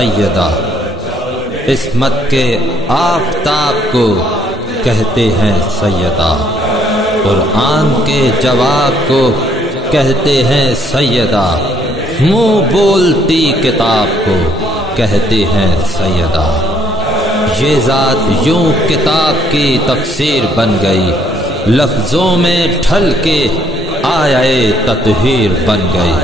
سیدہ، عصمت کے آفتاب کو کہتے ہیں سیدہ، قرآن کے جواب کو کہتے ہیں سیدہ، منہ بولتی کتاب کو کہتے ہیں سیدہ۔ یہ ذات یوں کتاب کی تفسیر بن گئی، لفظوں میں ڈھل کے آیے تطہیر بن گئی۔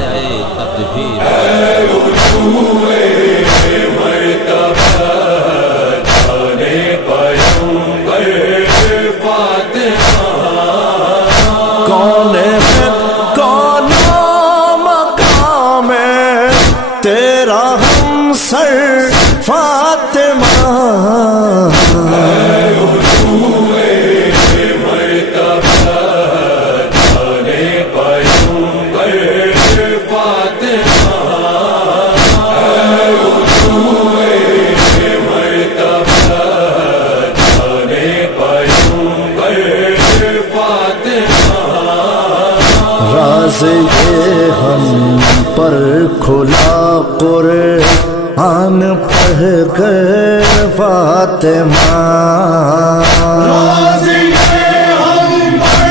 کون ہے کون مقام ہے تیرا ہمسر فاطمہ، راز یہ ہم پر کھلا قرآن پڑھ کر فاطمہ، راز یہ ہم پر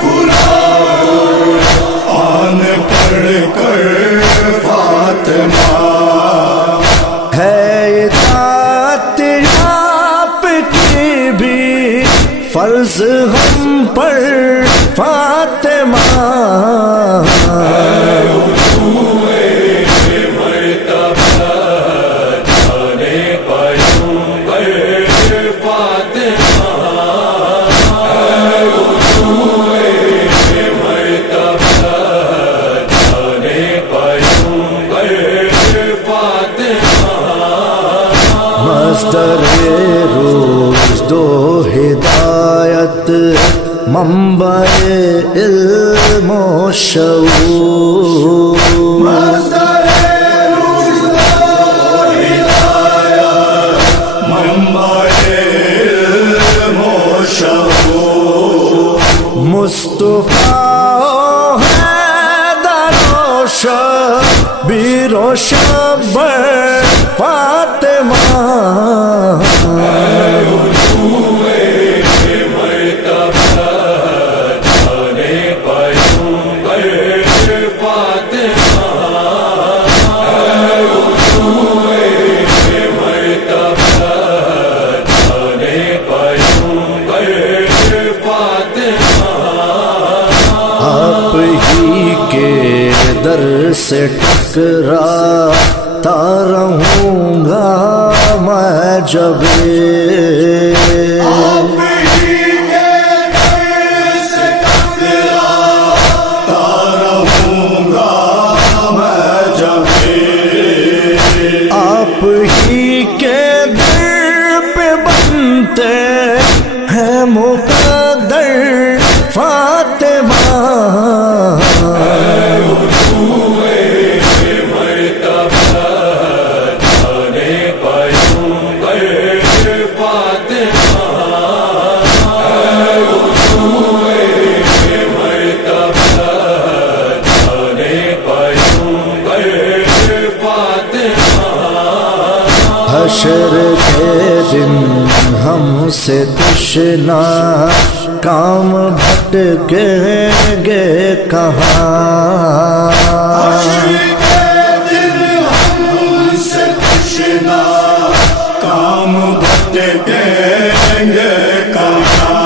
کھلا قرآن پڑھ کر فاطمہ، ہے اطاعت آپ کی بھی فرض ہم پر فاطمہ، مصدر روز دو ہدایت، منبع علم و شعور، مصدر روز دو ہدایت، منبع علم و شعور، مصطفیٰ حیدر و شبیر و شبر فاطمہ، آپ ہی کے در سے ٹکراتا رہوں گا میں جب، آپ ہی کے در سے ٹکراتا رہوں گا میں جب، آپ ہی کے در پہ بنتے ہیں مقدر فاطمہ، حشر کے دن ہم سے تشنا کام بھٹکیں گے کہاں، حشر کے دن ہم سے تشنا کام بھٹکیں گے کہاں،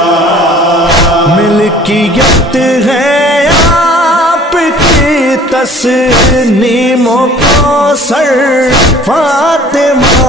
ملکیت ہے آپ کی تسنیم و کوثر فاطمہ،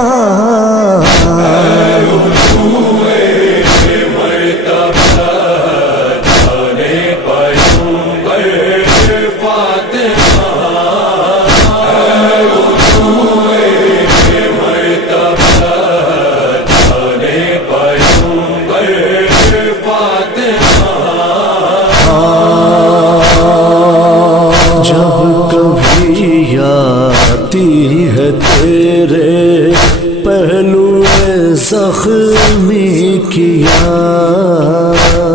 جب کبھی آتی ہے تیرے پہلو زخمی کیا،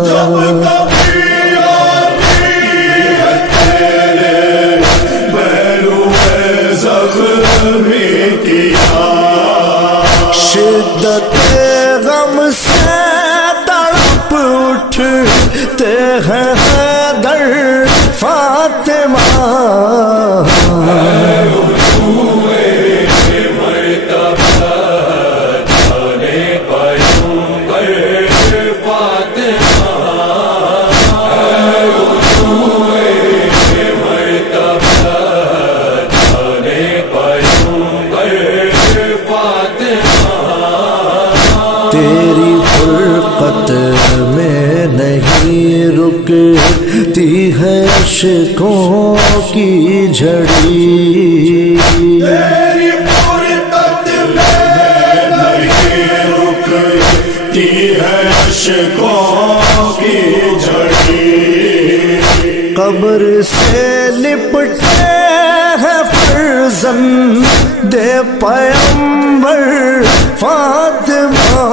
جب کبھی آتی ہے تیرے پہلو زخمی کیا، غم سے تڑپ اٹھتے ہیں حیدر فاطمہ تیری فرقت میں نہیں رکتی ہے عشقوں کی جھڑی تیری فرقت میں نہیں رکتی ہے عشقوں کی جھڑی قبر سے لپٹے ہیں فرزند پیغمبر فاطمہ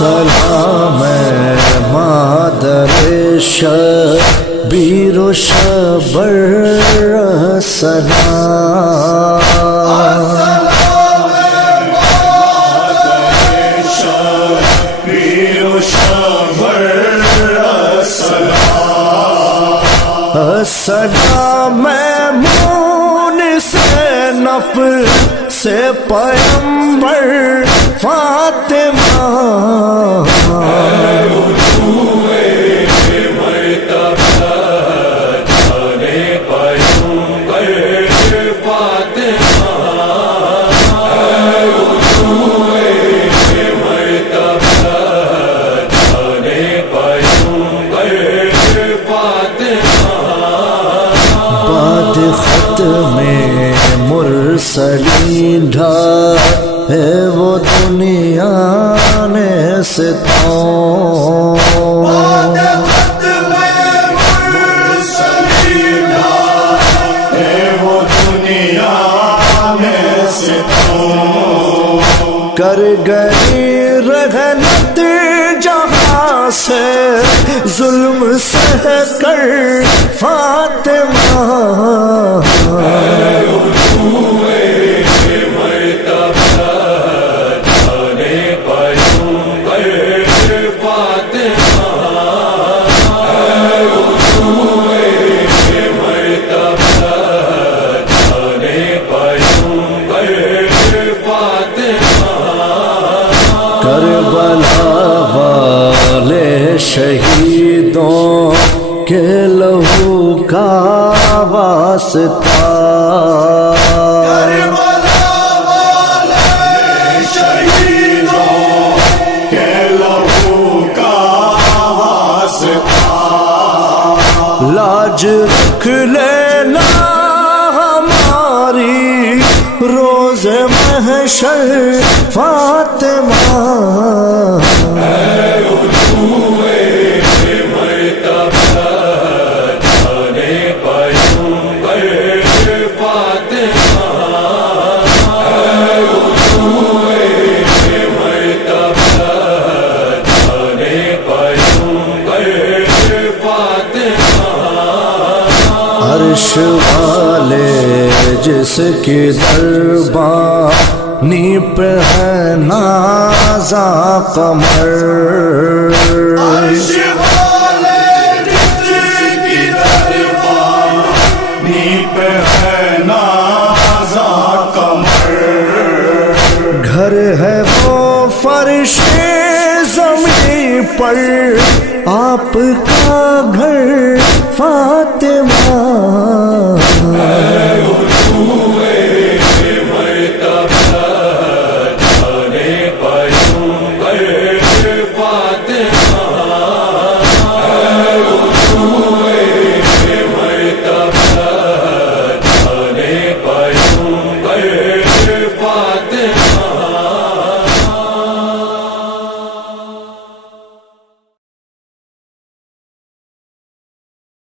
السلام مادر شبیر و شبر سلام السلام میمون سے نفس سے پیغمبر فاطمہ میں مرسلین ڈھائے وہ دنیا نے ستاؤں کر گئی رحلت جہاں سے ظلم سہ کر فاطمہ کربلا والے شہیدوں کے لہو کا واسطہ کربلا والے شہیدوں کے لہو کا واسطہ لاج رکھ لینا ہماری روز محشر فاطمہ عرش والے جس کی دربانی پہ ہے نازا قمر عرش والے جس کی دربانی پہ ہے نازا قمر گھر ہے وہ فرش زمین پر آپ کا گھر